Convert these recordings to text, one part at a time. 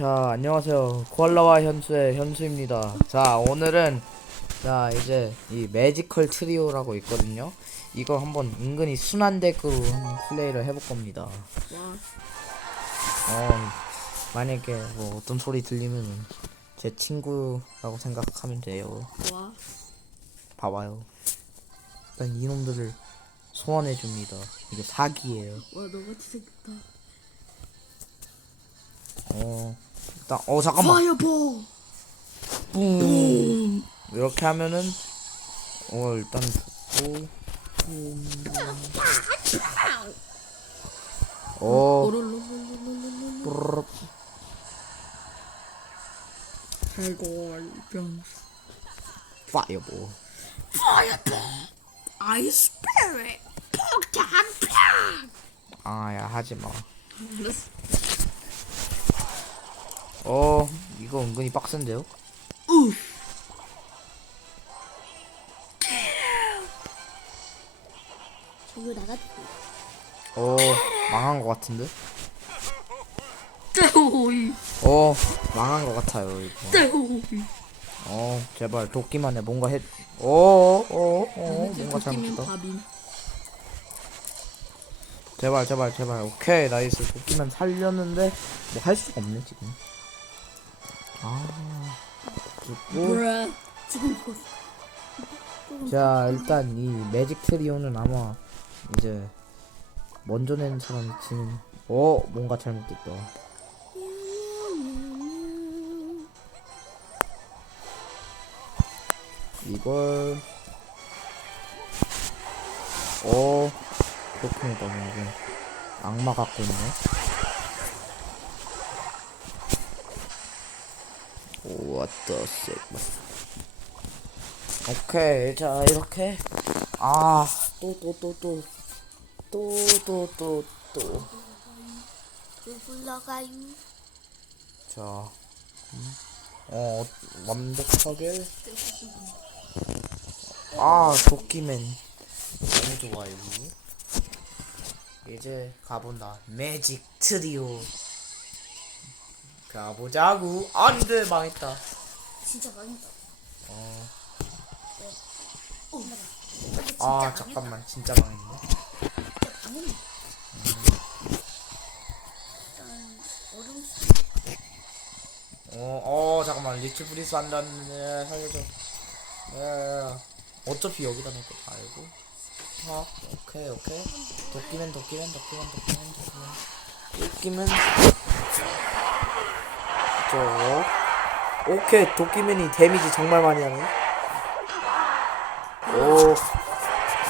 자, 안녕하세요. 코알라와 현수의 현수입니다. 자, 오늘은 자, 이제 이 매지컬 트리오라고 있거든요. 이거 한번 은근히 순한 덱으로 플레이를 해볼 겁니다. 와, 어, 만약에 뭐 어떤 소리 들리면 제 친구라고 생각하면 돼요. 와, 봐봐요. 일단 이놈들을 소환해 줍니다. 이게 사기예요. 와, 너같이 생겼다. 어, 일단 어 잠깐만. 파이어볼! 뿡. 이렇게 하면은 어 일단 오. 어. 뿌르륵. 해골 병. 파이어볼. 파이어볼! 아이스 베리! 폭탄병! 아야 하지 마. 알았어. 어 이거 은근히 빡센데요? 우! 저거 나갔지. 어 망한 것 같은데? 어 망한 것 같아요 이거. 어 제발 도끼만 해 뭔가 해. 어어어 어, 어, 뭔가 도끼면 잘못했다. 밥임. 제발 제발 제발 오케이 나이스 도끼만 살렸는데 뭐 할 수가 없네 지금. 아 죽고. 브라. 자 일단 이 매직 트리오는 아마 이제 먼저 낸 사람이 지는 어 뭔가 잘못됐다 이걸 어 그렇군요 이게 악마 갖고 있네 What the sick. 오케이 자 이렇게. 아 또 또 또 또 또 또 또또 불러가요. 자 음. 어, 완벽하게. 아 도끼맨. 너무 좋아요. 이제 가본다. 매직 트리오. 가보자구 안돼 망했다 진짜 망했다. 어. 어. 진짜 아 망했다. 잠깐만 진짜 망했네 진짜 망했네. 일단 얼음 어, 어, 잠깐만. 리틀 브리스 안 닿네. 살려줘. 예. 어차피 여기다 놓고 다 알고. 아, 오케이, 오케이. 도끼맨, 도끼맨, 도끼맨, 도끼맨, 도끼맨. 도끼맨. 저. 오케이, 도끼맨이 데미지 정말 많이 하네. 오.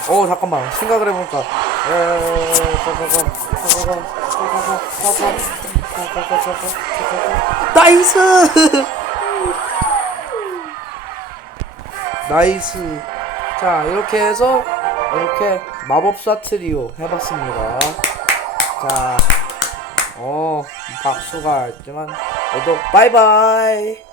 오, 잠깐만. 생각을 해보니까. 가가가. 나이스! 나이스. 자, 이렇게 해서 이렇게 마법사 트리오 해봤습니다. 자, 어, 박수가 있지만, 拜拜。